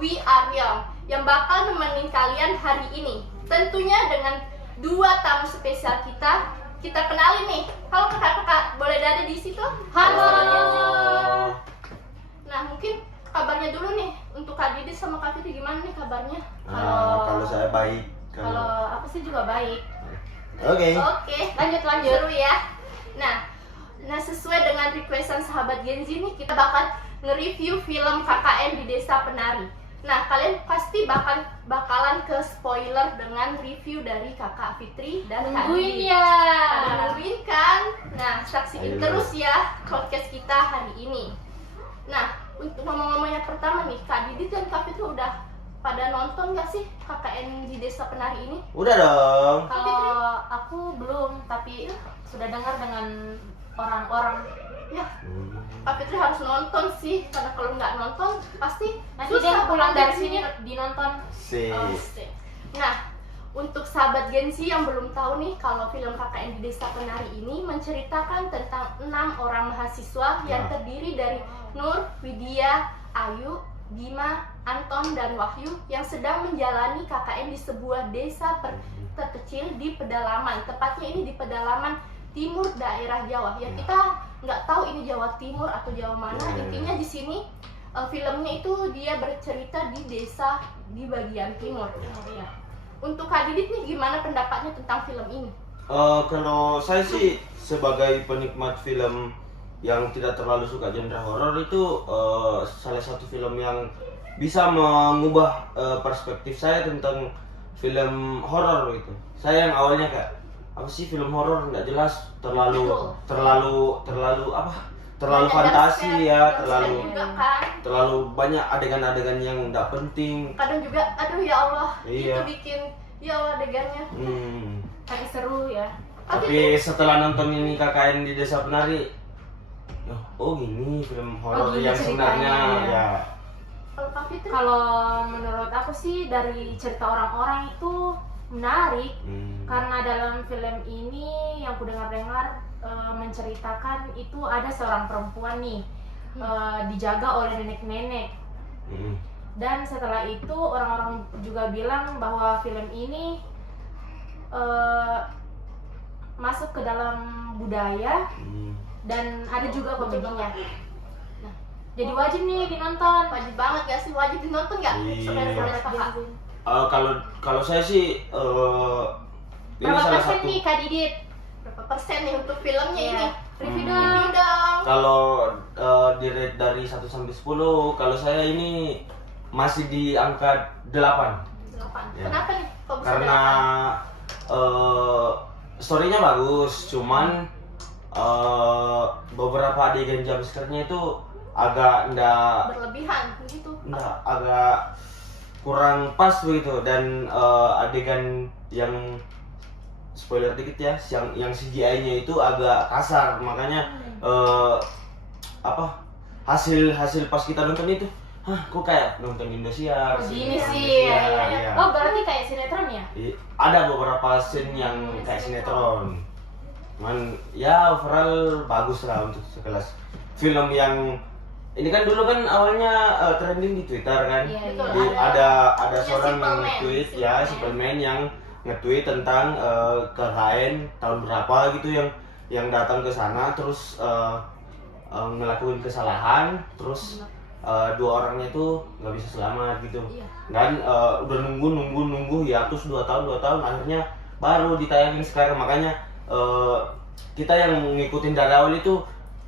We Are Young yang bakal nemenin kalian hari ini. Tentunya dengan 2 tamu spesial kita. Kita kenalin nih. Halo kakak-kakak, boleh ada di situ? Halo. Nah, mungkin kabarnya dulu nih untuk Kak Didi sama Kak Fitri, gimana nih kabarnya? Kalau saya baik. Kalau aku sih juga baik. Oke. Lanjut seru ya. Nah sesuai dengan requestan sahabat Genzi nih, kita bakal nge-review film KKN di Desa Penari. Nah, kalian pasti bakalan ke spoiler dengan review dari Kakak Fitri dan Kak Didi. Nungguin ya. Ada nungguin kan? Nah, saksiin terus ya podcast kita hari ini. Nah, untuk ngomong-ngomongnya pertama nih, Kak Didi dan Kak Fitri udah pada nonton gak sih KKN di Desa Penari ini? Udah dong. Kalau aku belum, tapi sudah dengar dengan orang-orang. Ya, Kak Fitri harus nonton sih, karena kalau nggak nonton pasti Nanti dia pulang dari sini dinonton. Nah, untuk sahabat Genzi yang belum tahu nih, kalau film KKN di Desa Penari ini menceritakan tentang 6 orang mahasiswa yang terdiri dari Nur, Widya, Ayu, Bima, Anton, dan Wahyu yang sedang menjalani KKN di sebuah desa terkecil di pedalaman. Tepatnya ini di pedalaman timur daerah Jawa. Ya, kita nggak tahu ini Jawa Timur atau Jawa mana. Intinya di sini filmnya itu dia bercerita di desa di bagian timur. Ya. Untuk Kak Didit nih, gimana pendapatnya tentang film ini? Kalau saya sih sebagai penikmat film yang tidak terlalu suka genre horor itu salah satu film yang bisa mengubah perspektif saya tentang film horor gitu. Saya yang awalnya kayak apa sih film horor nggak jelas, terlalu fantasi ya, terlalu banyak adegan-adegan yang nggak penting. Kadang juga aduh ya Allah, Iya. itu bikin ya Allah adegannya. Tapi seru ya. Tapi setelah nonton ini KKN di Desa Penari, oh gini film horor gini yang ceritanya, sebenarnya ya. Kalau Kak Fitri? Kalau menurut aku sih dari cerita orang-orang itu menarik. Karena dalam film ini yang ku dengar-dengar menceritakan itu ada seorang perempuan nih dijaga oleh nenek-nenek. Dan setelah itu orang-orang juga bilang bahwa film ini masuk ke dalam budaya dan ada juga komedinya. Nah, jadi wajib nih dinonton. Wajib banget gak sih? Wajib dinonton gak? Iya. Saudara-saudara kakak. Kalau saya sih ini Berapa salah persen satu. nih Kak Didit? Berapa persen nih untuk filmnya Iya. ini? Review Review dong. dong. Kalau di rate dari 1 sampai 10, kalau saya ini masih di angka 8. 8. Ya. Kenapa nih? Kok bisa Karena story-nya bagus, cuman beberapa adegan jumpscare-nya itu agak berlebihan begitu? agak kurang pas begitu, dan adegan yang spoiler dikit ya, yang CGI-nya itu agak kasar, makanya hasil pas kita nonton itu, kok kayak nonton Indosiar Gini yang sih. Indosiar, iya. Oh, berarti kayak sinetron ya? Ada beberapa scene yang kayak sinetron, cuman ya overall bagus lah untuk sekelas film yang ini. Kan dulu kan awalnya trending di Twitter kan. Iya, betul. Ada seorang Simple yang Man. nge-tweet Simple ya, Man. Simple Man yang nge-tweet tentang KKN tahun berapa gitu yang datang ke sana terus ngelakuin kesalahan, terus 2 orangnya itu nggak bisa selamat gitu. Iya. Dan udah nunggu ya, terus 2 tahun akhirnya baru ditayangin sekarang. Makanya kita yang ngikutin dari awal itu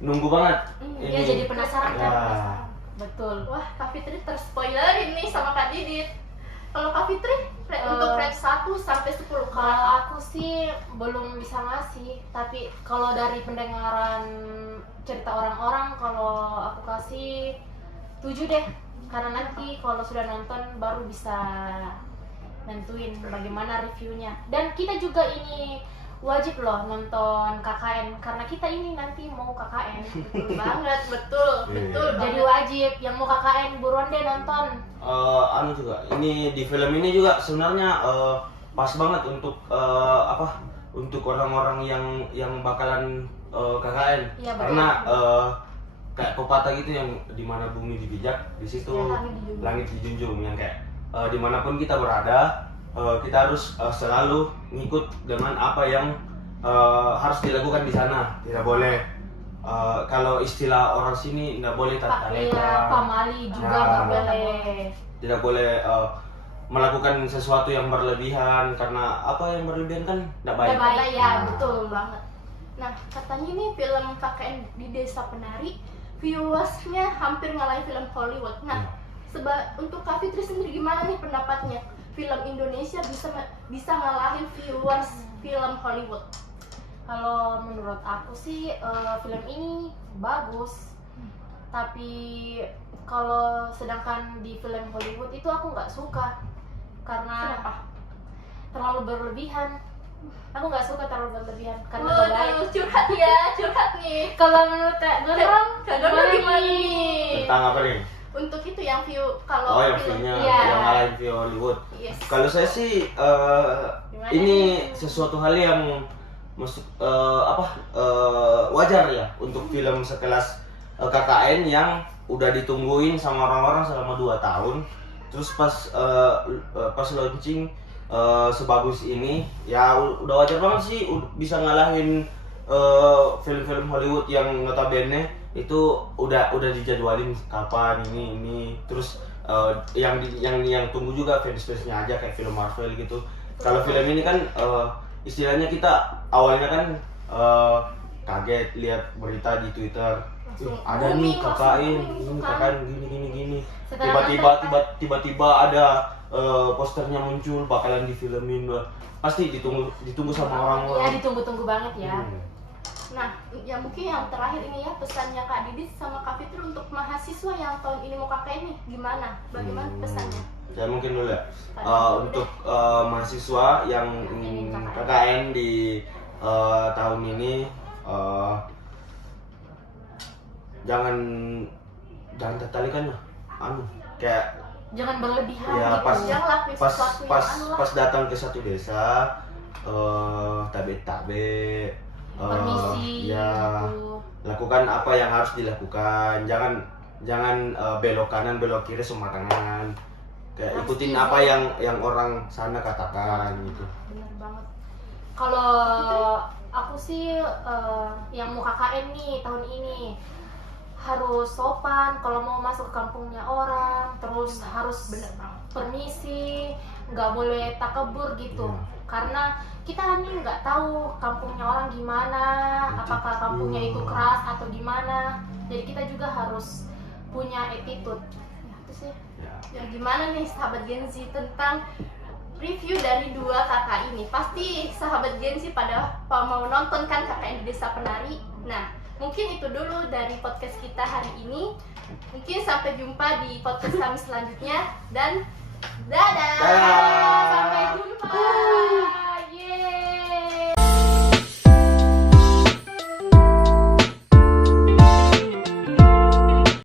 nunggu banget. Iya, jadi penasaran kan? Ya. Betul. Wah, Kak Fitri terspoilerin nih sama Kak Didit. Kalau Kak Fitri, untuk rate 1 sampai 10 Kalau aku sih belum bisa ngasih, tapi kalau dari pendengaran cerita orang-orang, kalau aku kasih 7 deh. Karena nanti kalau sudah nonton baru bisa nentuin bagaimana reviewnya. Dan kita juga ini wajib loh nonton KKN karena kita ini nanti mau KKN. Betul banget, betul Jadi banget. wajib yang mau KKN buruan deh nonton. Anu juga, ini di film ini juga sebenarnya pas banget untuk untuk orang-orang yang bakalan KKN. Iya, betul. Karena kayak pepatah gitu yang di mana bumi dipijak di situ Ya, langit dijunjung. langit dijunjung, yang kayak dimanapun kita berada kita harus selalu ngikut dengan apa yang harus dilakukan di sana. Tidak boleh kalau istilah orang sini tidak boleh Iya, tataleka, pamali juga Nah. nggak boleh. tidak boleh melakukan sesuatu yang berlebihan, karena apa yang berlebihan kan tidak baik. Nggak baik. Ya, Nah. betul banget. Nah, katanya nih film KKN di Desa Penari viewersnya hampir ngalahin film Hollywood. Nah, untuk Kak Fitri sendiri gimana nih pendapatnya? Film Indonesia bisa ngalahin viewers film Hollywood? Kalau menurut aku sih film ini bagus, tapi kalau sedangkan di film Hollywood itu aku nggak suka karena Kenapa? terlalu berlebihan. Aku nggak suka terlalu berlebihan karena nggak baik. Waduh, curhat ya, curhat nih. Kalau menurut Kak Gondrong, Kak Gondrong gimana nih? Tentang apa nih? Untuk itu yang kalau Oh, yang film filmnya Iya. yang ngalahin view Hollywood. Yes. Kalau saya sih Gimana ini nih? sesuatu hal yang wajar ya untuk film sekelas KKN yang udah ditungguin sama orang-orang selama 2 tahun. Terus pas launching sebagus ini, ya udah wajar banget sih bisa ngalahin film-film Hollywood yang notabene itu udah dijadwalin kapan ini. Terus yang tunggu juga fans-fansnya aja kayak film Marvel gitu. Kalau film ini kan istilahnya kita awalnya kan kaget lihat berita di Twitter. Langsung Ada nih booming, KKN, langsung ini booming, KKN gini. Setelah Tiba-tiba ada posternya muncul bakalan difilmin. Pasti ditunggu sama Ya orang-orang. ditunggu-tunggu banget ya. Nah, ya mungkin yang terakhir ini ya pesannya Kak Didit sama Kak Fitri untuk mahasiswa yang tahun ini mau KKN nih gimana? Bagaimana pesannya? Saya mungkin dulu ya. Dulu Untuk mahasiswa yang ingin KKN di tahun ini jangan tertalikan lah. Kayak Jangan berlebihan ya gitu. Jangan lakuin sesuatu yang anu lah. pas datang ke satu desa tabe Permisi ya gitu. lakukan apa yang harus dilakukan, jangan belok kanan belok kiri sembarangan, kayak Pasti ikutin sih. apa yang orang sana katakan gitu. Bener banget. Kalau aku sih yang mau KKN nih tahun ini harus sopan kalau mau masuk ke kampungnya orang, terus harus Bener banget. permisi, nggak boleh takabur gitu. Iya. Karena kita nih nggak tahu kampungnya orang gimana, apakah kampungnya itu keras atau gimana. Jadi kita juga harus punya attitude. Ya, itu sih. Ya. Ya gimana nih sahabat Gen Z tentang review dari 2 kakak ini? Pasti sahabat Gen Z pada mau nonton kan KKN di Desa Penari. Nah, mungkin itu dulu dari podcast kita hari ini. Mungkin sampai jumpa di podcast kami selanjutnya dan dadah. Dadah.